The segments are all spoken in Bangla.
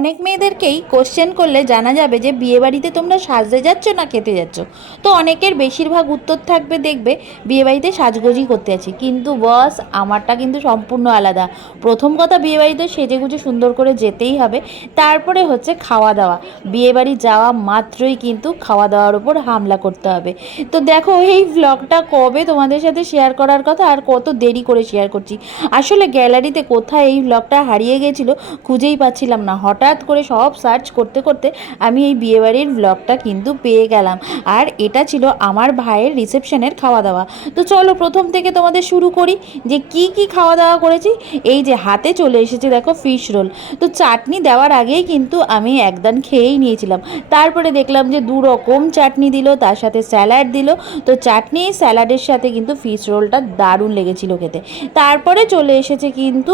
অনেক মেয়েদেরকেই কোশ্চেন করলে জানা যাবে যে বিয়েবাড়িতে তোমরা সাজতে যাচ্ছ না খেতে যাচ্ছ। তো অনেকের বেশিরভাগ উত্তর থাকবে, দেখবে বিয়েবাড়িতে সাজগোজই করতে আছি। কিন্তু বস, আমারটা কিন্তু সম্পূর্ণ আলাদা। প্রথম কথা, বিয়েবাড়িতে সেজেগুজে সুন্দর করে যেতেই হবে। তারপরে হচ্ছে খাওয়া দাওয়া। বিয়েবাড়ি যাওয়া মাত্রই কিন্তু খাওয়া দাওয়ার উপর হামলা করতে হবে। তো দেখো, এই ভ্লগটা কবে তোমাদের সাথে শেয়ার করার কথা আর কত দেরি করে শেয়ার করছি। আসলে গ্যালারিতে কোথায় এই ভ্লগটা হারিয়ে গেছিলো খুঁজেই পাচ্ছিলাম না। হঠাৎ করে সব সার্চ করতে করতে আমি এই বিয়েবাড়ির ভ্লগটা কিন্তু পেয়ে গেলাম। আর এটা ছিল আমার ভাইয়ের রিসেপশনের খাওয়া দাওয়া। তো চলো প্রথম থেকে তোমাদের শুরু করি যে কি কি খাওয়া দাওয়া করেছি। এই যে হাতে চলে এসেছে দেখো ফিশ রোল। তো চাটনি দেওয়ার আগেই কিন্তু আমি একদম খেয়েই নিয়েছিলাম। তারপরে দেখলাম যে দু রকম চাটনি দিল, তার সাথে স্যালাড দিল। তো চাটনি স্যালাডের সাথে কিন্তু ফিশ রোলটা দারুণ লেগেছিল খেতে। তারপরে চলে এসেছে কিন্তু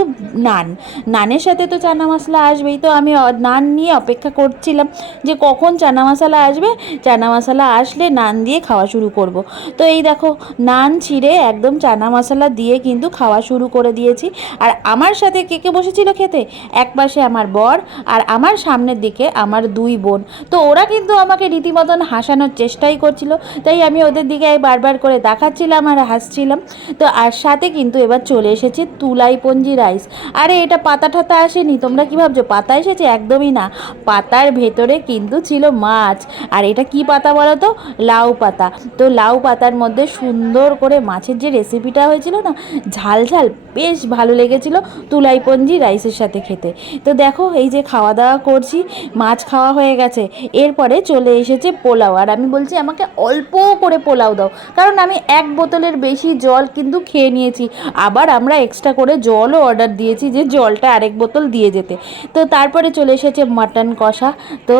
নানের সাথে তো চানা মশলা আসবেই। তো আমি নান নিয়ে অপেক্ষা করছিলাম যে কখন চানা মশলা আসবে। চানা মশলা আসলে নান দিয়ে খাওয়া শুরু করব। তো এই দেখো, নান ছিঁড়ে একদম চানা মশলা দিয়ে কিন্তু খাওয়া শুরু করে দিয়েছি। আর আমার সাথে কে কে বসেছিল খেতে, এক পাশে আমার বর আর আমার সামনের দিকে আমার দুই বোন। তো ওরা কিন্তু আমাকে রীতিমতন হাসানোর চেষ্টাই করছিল, তাই আমি ওদের দিকে বারবার করে তাকাচ্ছিলাম আর হাসছিলাম। তো আর সাথে কিন্তু এবার চলে এসেছে তুলাইপঞ্জি রাইস। আরে এটা পাতা ঠাতা আসেনি, তোমরা কি ভাবছো পাতা এসেছে? একদমই না। পাতার ভেতরে কিন্তু ছিল মাছ। আর এটা কি পাতা বলো তো? লাউ পাতা। তো লাউ পাতার মধ্যে সুন্দর করে মাছের যে রেসিপিটা হয়েছিল না, ঝাল ঝাল, বেশ ভালো লেগেছিল তুলাইপঞ্জি রাইসের সাথে খেতে। তো দেখো, এই যে খাওয়া দাওয়া করছি, মাছ খাওয়া হয়ে গেছে, এরপরে চলে এসেছে পোলাও। আর আমি বলছি আমাকে অল্প করে পোলাও দাও, কারণ আমি এক বোতলের বেশি জল কিন্তু খেয়ে নিয়েছি। আবার আমরা এক্সট্রা করে জলও অর্ডার দিয়েছি যে জলটা আরেক বোতল দিয়ে যেতে। তো তারপরে চলে এসেছে মাটন কষা। তো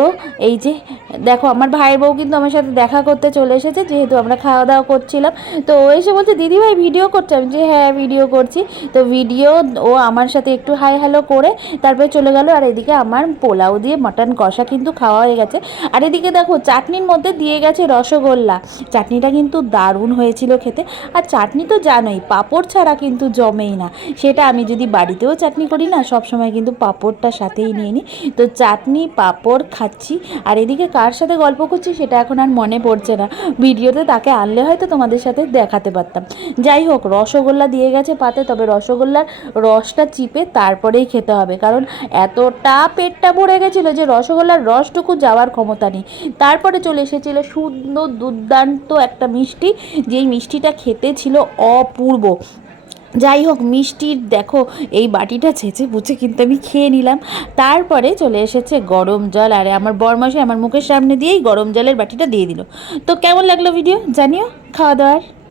এই যে দেখো, আমার ভাইয়ের বউ কিন্তু আমার সাথে দেখা করতে চলে এসেছে, যেহেতু আমরা খাওয়া দাওয়া করছিলাম। তো ও এসে বলছে, দিদিভাই ভিডিও করছে? আমি যে হ্যাঁ ভিডিও করছি। তো ভিডিও ও আমার সাথে একটু হাই হ্যালো করে তারপরে চলে গেল। আর এদিকে আমার পোলাও দিয়ে মাটন কষা কিন্তু খাওয়া হয়ে গেছে। আর এদিকে দেখো, চাটনির মধ্যে দিয়ে গেছে রসগোল্লা। চাটনিটা কিন্তু দারুণ হয়েছিল খেতে। আর চাটনি তো জানোই, পাঁপড় ছাড়া কিন্তু জমেই না। সেটা আমি যদি বাড়িতেও চাটনি করি না, সবসময় কিন্তু পাঁপড়টা সাথেই নিয়ে নিই। তো চাটনি পাঁপড় খাচ্ছি। আর এদিকে কার সাথে গল্প করছি সেটা এখন আর মনে পড়ছে না। ভিডিওতে তাকে আনলে হয়তো তোমাদের সাথে দেখাতে পারতাম। যাই হোক, রসগোল্লা দিয়ে গেছে পাতে, তবে রসগোল্লার রসটা চিপে তারপরেই খেতে হবে, কারণ এতটা পেটটা ভরে গেছিলো যে রসগোল্লার রসটুকু যাওয়ার ক্ষমতা নেই। তারপরে চলে এসেছিলো সুন্দর দুর্দান্ত একটা মিষ্টি, যেই মিষ্টিটা খেতে ছিল অপূর্ব। যাই হোক, মিষ্টির দেখো এই বাটিটা ছেঁচে বুঝে কিন্তু আমি খেয়ে নিলাম। তারপরে চলে এসেছে গরম জল। আরে আমার বরমশাই আমার মুখের সামনে দিয়েই গরম জলের বাটিটা দিয়ে দিল। তো কেমন লাগলো ভিডিও জানিও। খাওয়া দাওয়ার